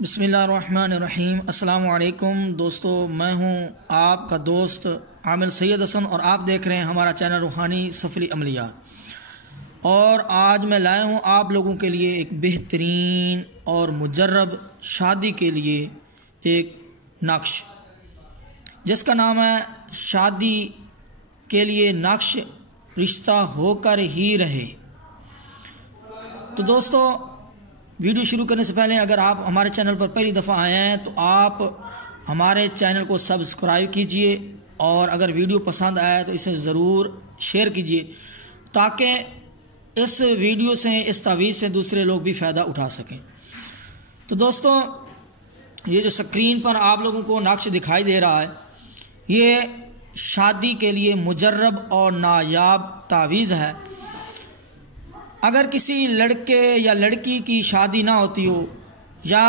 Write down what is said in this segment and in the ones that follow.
بسم اللہ الرحمن الرحیم۔ السلام علیکم دوستو، میں ہوں آپ کا دوست عامل سید حسن اور آپ دیکھ رہے ہیں ہمارا چینل روحانی سفری عملیات۔ اور آج میں لایا ہوں آپ لوگوں کے لیے ایک بہترین اور مجرب شادی کے لیے ایک نقش، جس کا نام ہے شادی کے لیے نقش رشتہ ہو کر ہی رہے۔ تو دوستو، ویڈیو شروع کرنے سے پہلے اگر آپ ہمارے چینل پر پہلی دفعہ آئے ہیں تو آپ ہمارے چینل کو سبسکرائب کیجئے، اور اگر ویڈیو پسند آیا تو اسے ضرور شیئر کیجئے تاکہ اس ویڈیو سے، اس تعویذ سے دوسرے لوگ بھی فائدہ اٹھا سکیں۔ تو دوستو، یہ جو سکرین پر آپ لوگوں کو نقش دکھائی دے رہا ہے، یہ شادی کے لیے مجرب اور نایاب تعویذ ہے۔ اگر کسی لڑکے یا لڑکی کی شادی نہ ہوتی ہو، یا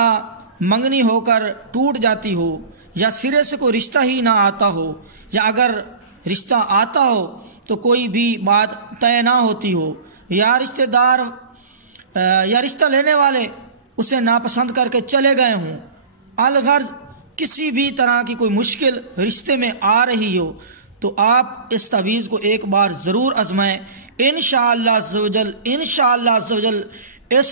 منگنی ہو کر ٹوٹ جاتی ہو، یا سرے سے کوئی رشتہ ہی نہ آتا ہو، یا اگر رشتہ آتا ہو تو کوئی بھی بات طے نہ ہوتی ہو، یا رشتہ دار یا رشتہ لینے والے اسے ناپسند کر کے چلے گئے ہوں، الغرض کسی بھی طرح کی کوئی مشکل رشتے میں آ رہی ہو، تو آپ اس تعویذ کو ایک بار ضرور آزمائیں۔ انشاءاللہ عز و جل اس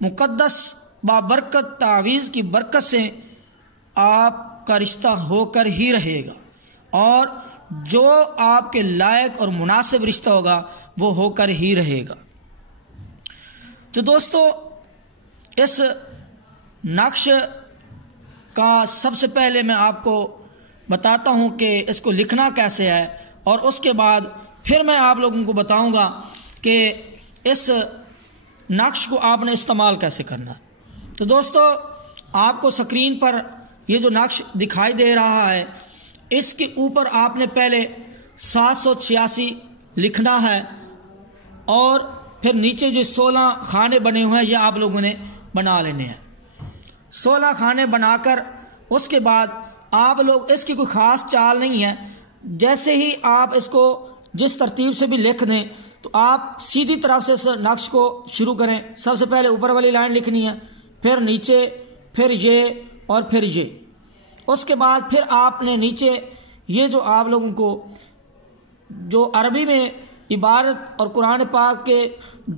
مقدس بابرکت تعویذ کی برکت سے آپ کا رشتہ ہو کر ہی رہے گا، اور جو آپ کے لائق اور مناسب رشتہ ہوگا وہ ہو کر ہی رہے گا۔ تو دوستو، اس نقش کا سب سے پہلے میں آپ کو بتاتا ہوں کہ اس کو لکھنا کیسے ہے، اور اس کے بعد پھر میں آپ لوگوں کو بتاؤں گا کہ اس نقش کو آپ نے استعمال کیسے کرنا ہے۔ تو دوستو، آپ کو سکرین پر یہ جو نقش دکھائی دے رہا ہے، اس کے اوپر آپ نے پہلے 786 لکھنا ہے، اور پھر نیچے جو 16 خانے بنے ہوئے ہیں یہ آپ لوگوں نے بنا لینے ہیں۔ 16 خانے بنا کر اس کے بعد آپ لوگ، اس کی کوئی خاص چال نہیں ہے، جیسے ہی آپ اس کو جس ترتیب سے بھی لکھ دیں تو آپ سیدھی طرف سے اس نقش کو شروع کریں۔ سب سے پہلے اوپر والی لائن لکھنی ہے، پھر نیچے، پھر یہ، اور پھر یہ۔ اس کے بعد پھر آپ نے نیچے یہ جو آپ لوگوں کو جو عربی میں عبارت اور قرآن پاک کے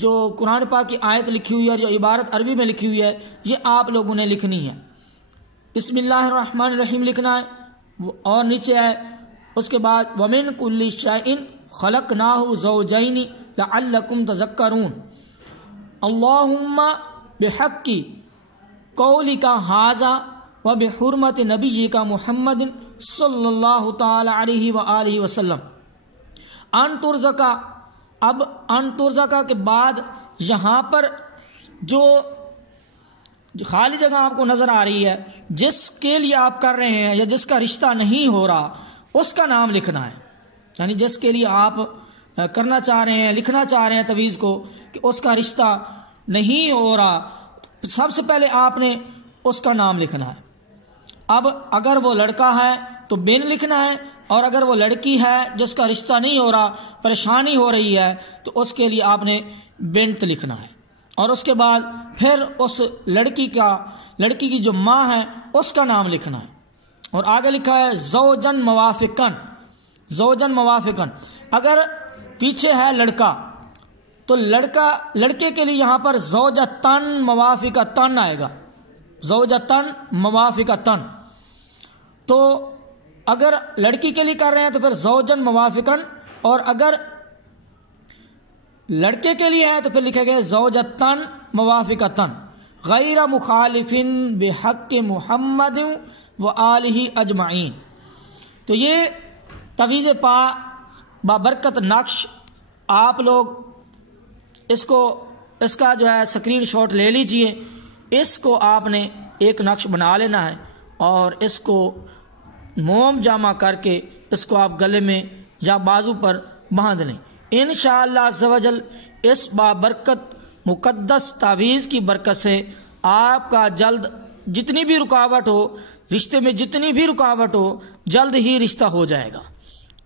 جو قرآن پاک کی آیت لکھی ہوئی ہے، جو عبارت عربی میں لکھی ہوئی ہے، یہ آپ لوگوں نے لکھنی ہے۔ بسم اللہ الرحمن الرحیم لکھنا ہے، اور نیچے ہے اس کے بعد وَمِن كُلِّ شَيْءٍ خَلَقْنَاهُ زَوْجَيْنِ لَعَلَّكُمْ تَذَكَّرُونَ اللہم بحق قولك هذا وبحرمت نبیک محمد صلی اللہ تعالی علیہ وآلہ وسلم ان ترزقا۔ اب ان ترزقا کے بعد یہاں پر جو خالی جگہ آپ کو نظر آ رہی ہے، جس کے لیے آپ کر رہے ہیں یا جس کا رشتہ نہیں ہو رہا، اس کا نام لکھنا ہے۔ یعنی جس کے لیے آپ کرنا چاہ رہے ہیں، لکھنا چاہ رہے ہیں تعویذ کو، کہ اس کا رشتہ نہیں ہو رہا، سب سے پہلے آپ نے اس کا نام لکھنا ہے۔ اب اگر وہ لڑکا ہے تو بن لکھنا ہے، اور اگر وہ لڑکی ہے جس کا رشتہ نہیں ہو رہا، پریشانی ہو رہی ہے، تو اس کے لیے آپ نے بنت لکھنا ہے۔ اور اس کے بعد پھر اس لڑکی کی جو ماں ہے اس کا نام لکھنا ہے، اور آگے لکھا ہے زوجن موافقن۔ زوجن موافقن، اگر پیچھے ہے لڑکا تو لڑکے کے لیے یہاں پر زوجتن موافقتن آئے گا، زوجتن موافقتن۔ تو اگر لڑکی کے لیے کر رہے ہیں تو پھر زوجن موافقن، اور اگر لڑکے کے لیے ہے تو پھر لکھے گئے زوجتن موافقتن غیر مخالفن بحق محمد و آلہ اجمعین۔ تو یہ تعویذ بابرکت نقش آپ لوگ اس کا جو ہے سکرین شاٹ لے لیجئے۔ اس کو آپ نے ایک نقش بنا لینا ہے، اور اس کو موم جامع کر کے اس کو آپ گلے میں یا بازو پر باندھ لیں۔ انشاءاللہ عز و جل اس بابرکت مقدس تعویذ کی برکت سے آپ کا جلد جتنی بھی رکاوٹ ہو، رشتے میں جتنی بھی رکاوٹ ہو، جلد ہی رشتہ ہو جائے گا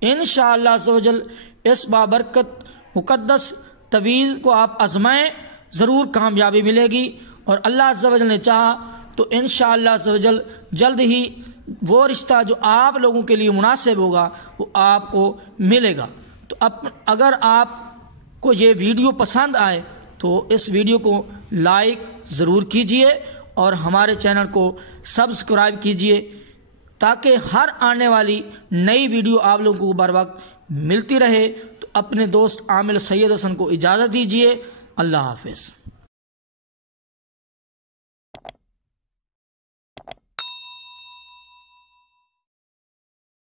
انشاءاللہ عز و جل۔ اس بابرکت مقدس تعویذ کو آپ آزمائیں، ضرور کامیابی ملے گی، اور اللہ عز و جل نے چاہا تو انشاءاللہ عز و جل جلد ہی وہ رشتہ جو آپ لوگوں کے لیے مناسب ہوگا وہ آپ کو ملے گا۔ تو اگر آپ کو یہ ویڈیو پسند آئے تو اس ویڈیو کو لائک ضرور کیجئے اور ہمارے چینل کو سبسکرائب کیجئے تاکہ ہر آنے والی نئی ویڈیو آپ لوگوں کو بر وقت ملتی رہے۔ تو اپنے دوست عامل سید حسن کو اجازت دیجئے۔ اللہ حافظ۔